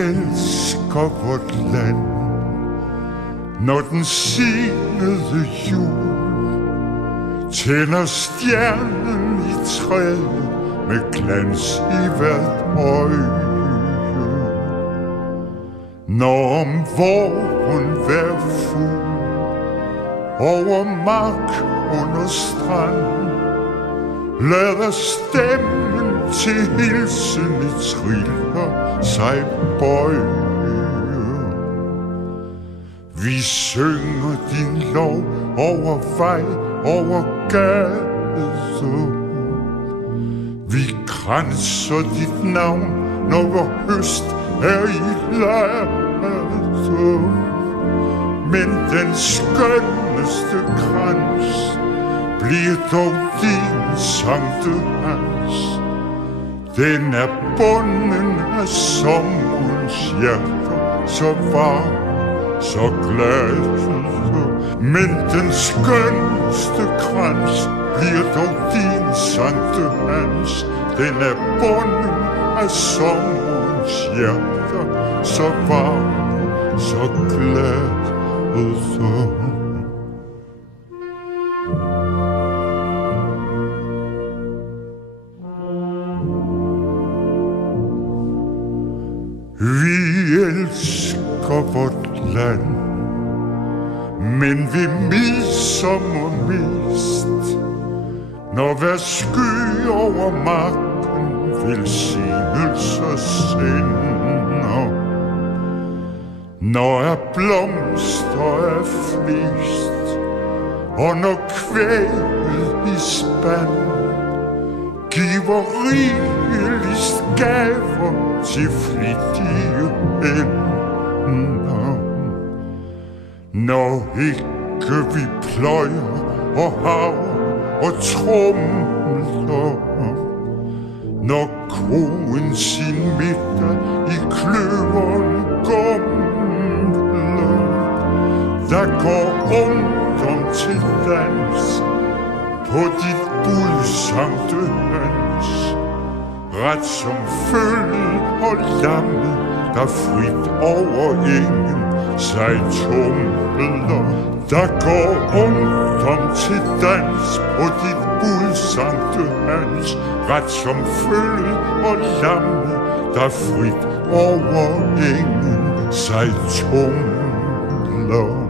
elsker vort land. Når den signede jul tænder stjernen i træet med glans i hvert øje. Når om våren hver fugl over mark under strand lader stemmen til hilsen i triller sig bøje. Vi synger din lov over vej, over gade. Vi kranser dit navn, når vor høst er i lade. Men den skønneste krans bliver dog din Sankte Hans. Den er bunden af sommerens hjerter, så varm, så glad. Men den skønneste krans bliver dog din Sankte Hans. Den er bunden af sommerens hjerter, så varm, så glad. Vi elsker vort land, men vi midsommer mest, når hver sky over marken velsignelser sender. Når er blomster er flest, og når kvæget i spand giver rigeligst gaver til flittige hænder. Når ikke vi pløjer og haver og tromler, når koen sin middag i kløveren gumler, der går ungdom til dans på dit bud, Sankte Hans. Ret som følge og lamme, der frit over engen sig tumler. Der går ungdom til dans på dit bud, Sankte Hans. Ret som følge og lamme, der frit over engen sig tumler.